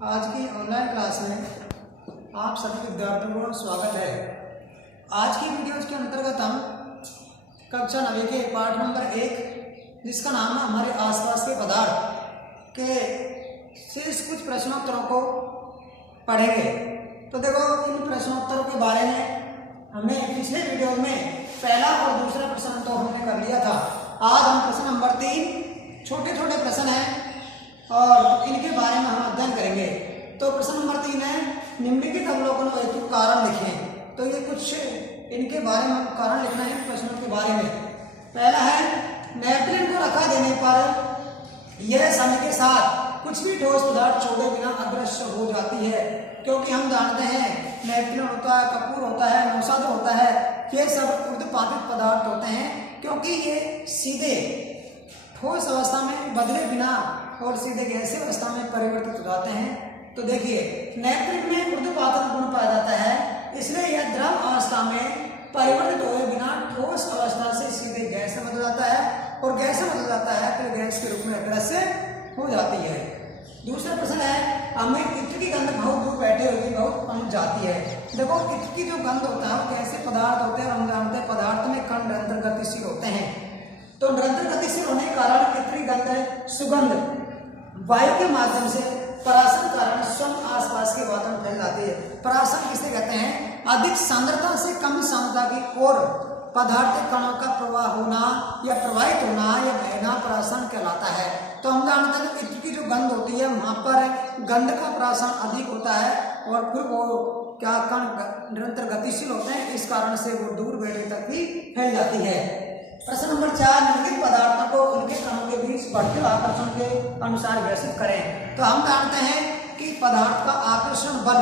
आज की online class में आप सभी विद्यार्थियों का स्वागत है। आज की वीडियोज के अंतर्गत हम कक्षा 9 के पाठ नंबर 1 जिसका नाम है हमारे आसपास के पदार्थ के शेष कुछ प्रश्नोत्तरों को पढ़ेंगे। तो देखो, इन प्रश्नोत्तरों के बारे में हमने पिछले वीडियो में पहला और दूसरा प्रश्न तो हमने कर लिया था। आज हम प्रश्न नंबर 3 छोटे छोटे प्रश्न हैं और इनके बारे में हम अध्ययन करेंगे। तो प्रश्न नंबर 3 है, निम्नलिखित अवलोकनों हेतु कारण लिखें। तो ये कुछ इनके बारे में कारण लिखना है प्रश्नों के बारे में। पहला है, नेपथलीन को रखा देने पर यह समय के साथ कुछ भी ठोस पदार्थ छोड़े बिना अदृश्य हो जाती है। क्योंकि हम जानते हैं नेपथलीन होता है, कपूर होता है, नौशाद होता है, ये सब ऊर्ध्वपातित पदार्थ होते हैं क्योंकि ये सीधे ठोस अवस्था में बदले बिना और सीधे गैसीय अवस्था में परिवर्तित हो जाते हैं। तो देखिए, नेपथलीन में ऊर्ध्वपातन गुण पाया जाता है, इसलिए यह द्रव अवस्था में परिवर्तित हुए बिना ठोस अवस्था से सीधे गैस में बदल जाता है और गैस में बदल जाता है तो गैस के रूप में अदृश्य हो जाती है। दूसरा प्रश्न है, हमें इत्र की गंध बहुत दूर बैठे हुए बहुत पहुंच जाती है। देखो, इत्र की जो गंध होता है वो कैसे पदार्थ होते हैं, हम जानते हैं पदार्थ में कण निरंतर गतिशील होते हैं। तो निरंतर गतिशील होने के कारण इत्र की गंध सुगंध वायु के माध्यम से परासन कारण स्वयं आसपास के वातावरण फैल जाती है। परासन किसे कहते हैं? अधिक सांद्रता से कम सांद्रता की ओर पदार्थ कणों का प्रवाह होना या प्रवाहित होना या बहना परासन कहलाता है। तो हम जानते हैं इत्र की जो गंध होती है वहां पर गंध का परासन अधिक होता है और फिर वो क्या कण निरंतर गतिशील होते हैं, इस कारण से वो दूर बैठे तक भी फैल जाती है। प्रश्न नंबर 4, निम्नलिखित पदार्थों को उनके कणों के बीच बढ़ते आकर्षण के अनुसार व्यवस्थित करें। तो हम जानते हैं कि पदार्थ का आकर्षण बल,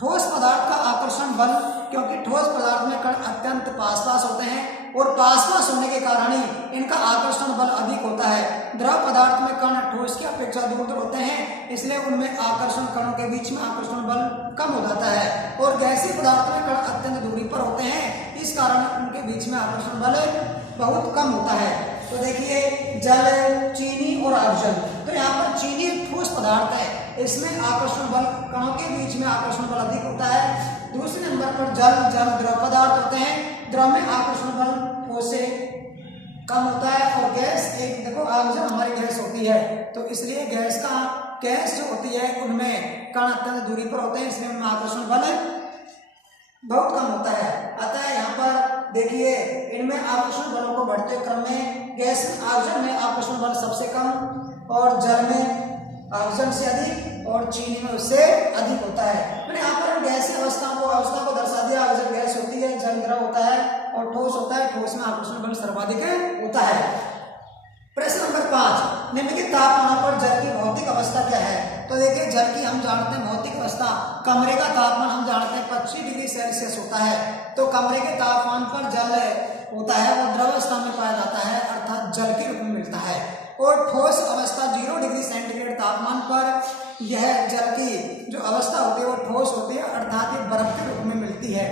ठोस पदार्थ का आकर्षण बल, क्योंकि ठोस पदार्थ में कण अत्यंत पास होते हैं और पास होने के कारण ही इनका आकर्षण बल अधिक होता है। द्रव पदार्थ में कण ठोस की अपेक्षा दूर होते हैं, इसलिए उनमें आकर्षण कणों के बीच में आकर्षण बल कम हो जाता है और गैसीय पदार्थ में कण अत्यंत दूरी पर होते हैं, इस कारण उनके बीच में आकर्षण बल बहुत कम होता है। तो देखिए, जल, चीनी और ऑक्सीजन, तो यहाँ पर चीनी एक ठोस पदार्थ है, इसमें आकर्षण बल कणों के बीच में आकर्षण बल अधिक होता है। दूसरे नंबर पर जल द्रव पदार्थ होते हैं, द्रव में आकर्षण बल ठोस से कम होता है और गैस एक देखो ऑक्सीजन हमारी गैस होती है, तो इसलिए गैस जो होती है उनमें कण अत्यंत दूरी पर होते हैं, इसलिए उनमें आकर्षण बल बहुत कम होता है। अतः यहाँ पर देखिए, इनमें आकर्षण बलों को बढ़ते क्रम में गैस ऑक्सीजन में आकर्षण बल सबसे कम और जल में ऑक्सीजन से अधिक और चीनी में उससे अधिक होता है। मैंने यहाँ पर गैसीय अवस्था को दर्शा दिया। ऑक्सीजन गैस होती है, जल द्रव होता है और ठोस होता है, ठोस में आकर्षण बल सर्वाधिक होता है। प्रश्न नंबर 5, निम्नलिखित तापमान पर जल की भौतिक अवस्था क्या है? तो देखिए, जल की हम जानते हैं भौतिक अवस्था, कमरे का तापमान हम जानते हैं 25 डिग्री सेल्सियस होता है। तो कमरे के तापमान पर जल होता है वो द्रव अवस्था में पाया जाता है, अर्थात जल के रूप में मिलता है। और ठोस अवस्था 0 डिग्री सेंटीग्रेड तापमान पर यह जल की जो अवस्था होती है वो ठोस होती है, अर्थात ये बर्फ के रूप में मिलती है।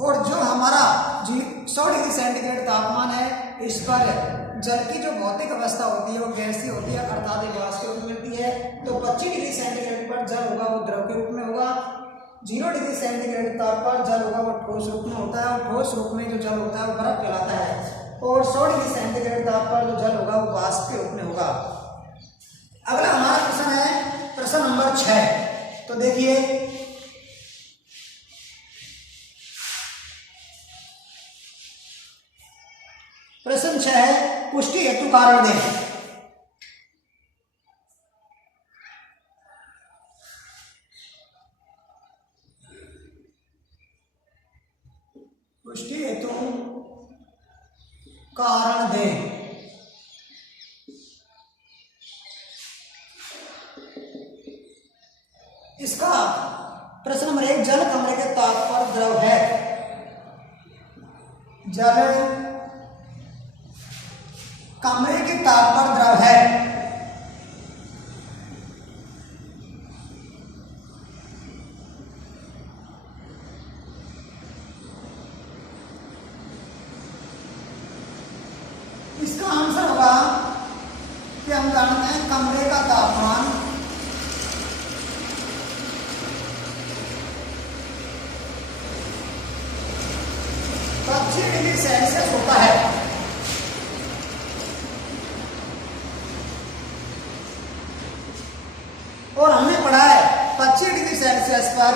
और जो हमारा 100 डिग्री सेंटीग्रेड तापमान है, इस पर जल की जो भौतिक अवस्था होती है वो गैसीय होती है, अर्थात ये गैस के रूप में मिलती है। तो 25 डिग्री सेंटीग्रेड पर जल होगा वो द्रव के रूप में होगा, 0 डिग्री सेंटीग्रेड तापमान पर जल होगा वो ठोस रूप में होता है और ठोस रूप में जो जल होता है वो बर्फ कहलाता है और 100 डिग्री सेंटीग्रेड तापमान पर जो जल होगा वो वाष्प के रूप में होगा। अगला हमारा प्रश्न है प्रश्न नंबर 6। तो देखिए, प्रश्न 6 है, पुष्टि हेतु कारण दें। पुष्टि हेतु कारण दें। इसका प्रश्न नंबर 1, जल कमरे के ताप पर द्रव है। जल कमरे के ताप पर द्रव है। इसका आंसर होगा कि हम जानते हैं कमरे का तापमान और हमने पढ़ा है 25 डिग्री सेल्सियस पर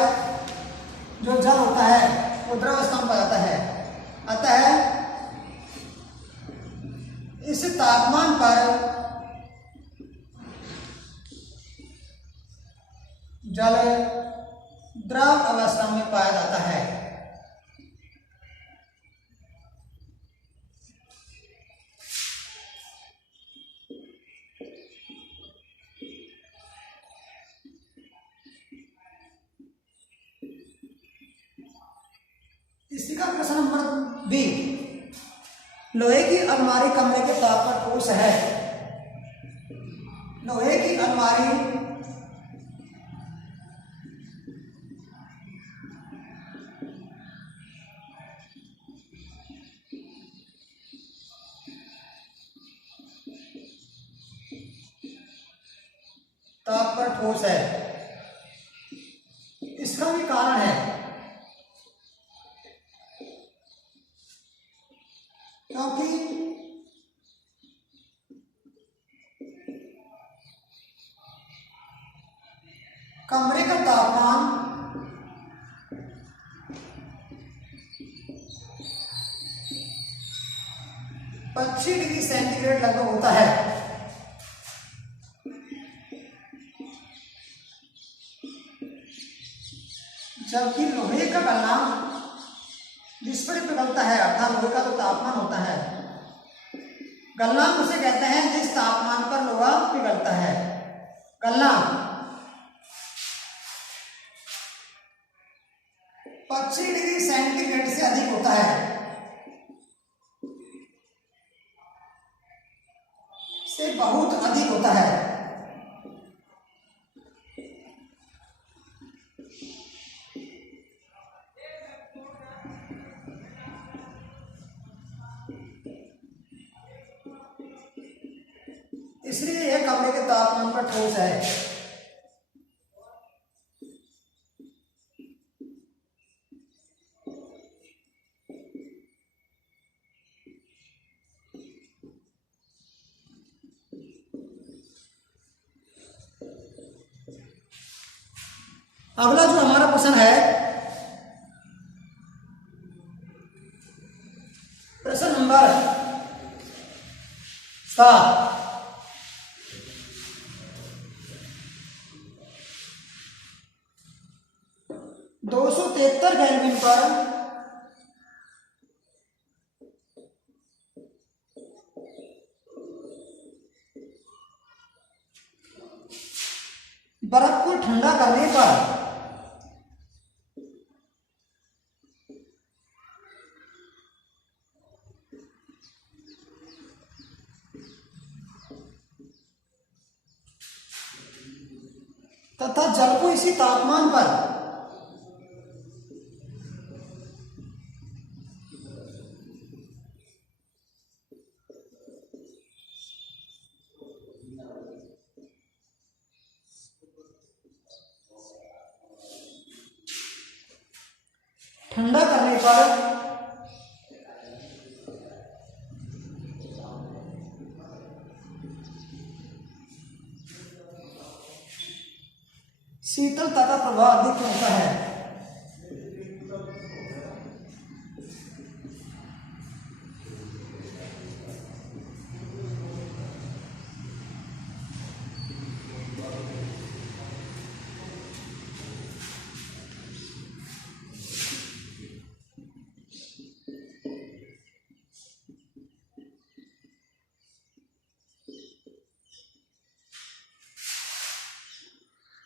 जो जल होता है वो द्रवावस्था में पाया जाता है। अतः इस तापमान पर जल द्रव अवस्था में पाया जाता है। इसी का प्रश्न नंबर बी, लोहे की अलमारी कमरे के ताप पर ठोस है। लोहे की अलमारी ताप पर ठोस है। इसका भी कारण है, क्योंकि कमरे का तापमान 25 डिग्री सेंटीग्रेड लगभग होता है। जबकि लोहे का गलनांक जिस पर पिघलता है, अर्थात लोहे का तो तापमान होता है, गलनांक उसे कहते हैं जिस तापमान पर लोहा पिघलता है। गलनांक 25 डिग्री सेंटीग्रेड से अधिक होता है, से बहुत अधिक होता है। इसलिए यह कमरे के तापमान पर ठोस है। अगला जो हमारा प्रश्न है, प्रश्न नंबर 7, 273 केल्विन पर बर्फ को ठंडा करने पर तथा जल को इसी तापमान पर ठंडा करने पर शीतलता का प्रभाव अधिक होता है।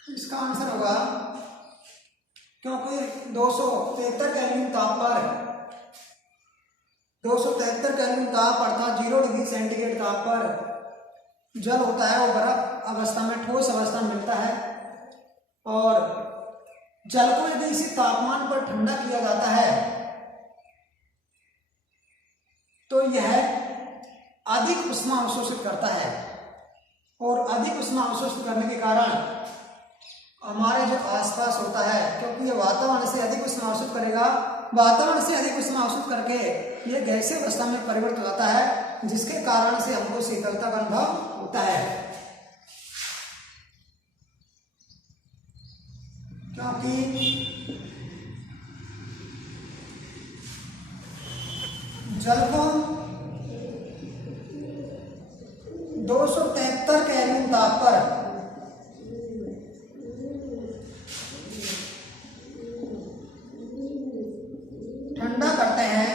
इसका आंसर होगा, क्योंकि 273 केल्विन ताप पर 273 केल्विन ताप अर्थात 0 डिग्री सेंटीग्रेड ताप पर जल होता है वो बर्फ अवस्था में, ठोस अवस्था में मिलता है। और जल को यदि इसी तापमान पर ठंडा किया जाता है तो यह अधिक ऊष्मा अवशोषित करता है, और अधिक ऊष्मा अवशोषित करने के कारण हमारे जो आसपास होता है, क्योंकि ये वातावरण से अधिक ऊष्मा अवशोषित करेगा, वातावरण से अधिक ऊष्मा अवशोषित करके ये गैसीय अवस्था में परिवर्तित होता है, जिसके कारण से हमको शीतलता का अनुभव होता है। क्योंकि जल को 273 केल्विन ताप पर ठंडा करते हैं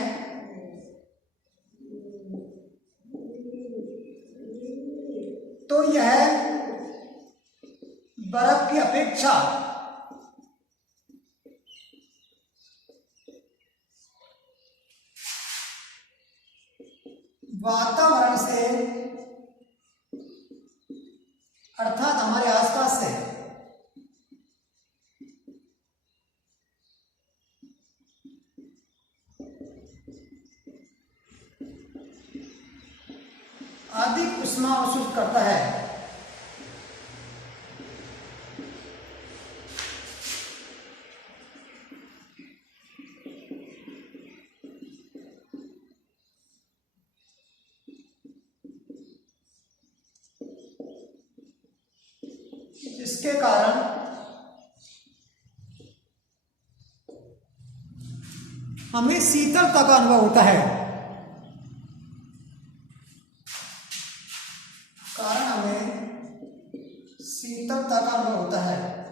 तो यह बर्फ की अपेक्षा वातावरण से अर्थात हमारे आसपास से अधिक ऊष्मा अवशोषित करता है। जिसके कारण हमें शीतलता का अनुभव होता है। कारण हमें शीतलता का अनुभव होता है।